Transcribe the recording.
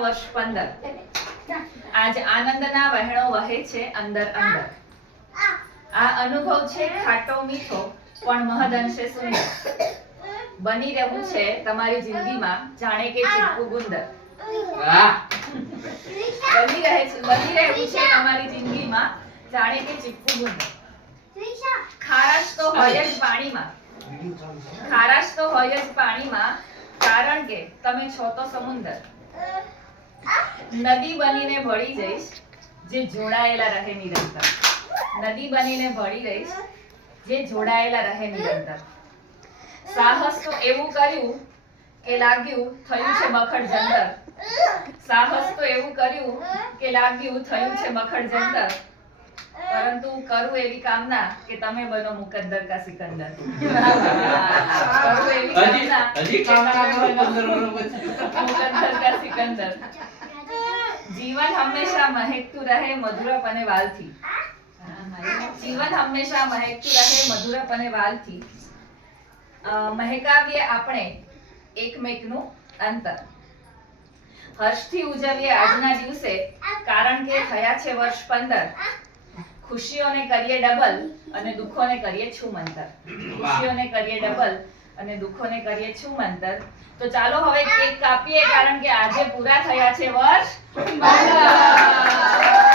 વર્ષ 15 આજ આનંદના વહેણો વહે છે અંદર અંદર. આ અનુભવ છે ખાટો મીઠો પણ મહદઅંશે સુંદર. બની રહેવું છે તમારી જિંદગીમાં જાણે કે ચીપકું ગુંદર. બની રહેવું છે તમારી જિંદગીમાં જાણે કે ચીપકું ગુંદર. ખારાશ તો હોય જ પાણીમાં, ખારાશ તો હોય જ પાણીમાં, કારણ કે તમે છો તો સમુંદર. નદી બનીને ભળી જઈશ જે જોડાયેલા રહે નિરંતર. નદી બનીને ભળી રહીશ જે જોડાયેલા રહે નિરંતર. સાહસ તો એવું કર્યું કે લાગ્યું થયું છે મખડ જંતર. સાહસ તો એવું કર્યું કે લાગ્યું થયું છે મખડ જંતર. પરંતુ કરું એવી કામના કે તમે બનો મુકદ્દર કા સિકંદર. કરું એવી કામના કે તમે બનો મુકદ્દર કા સિકંદર. જીવન હંમેશા મહેકતું રહે મધુરપ અને વાલથી. જીવન હંમેશા મહેકતું રહે મધુરપ અને વાલથી. મહેકાવીએ આપણે એકમેકનું અંતર. હર્ષથી ઉજવીએ આજના દિવસે કારણ કે થયા છે વર્ષ 15. ખુશીઓને કરીએ ડબલ અને દુઃખોને કરીએ છૂમંતર. ખુશીઓને કરીએ ડબલ અને દુઃખોને કરીએ છૂમંતર. તો ચાલો હવે કેક કાપીએ કારણ કે આજે પૂરા થયા છે વર્ષ 15.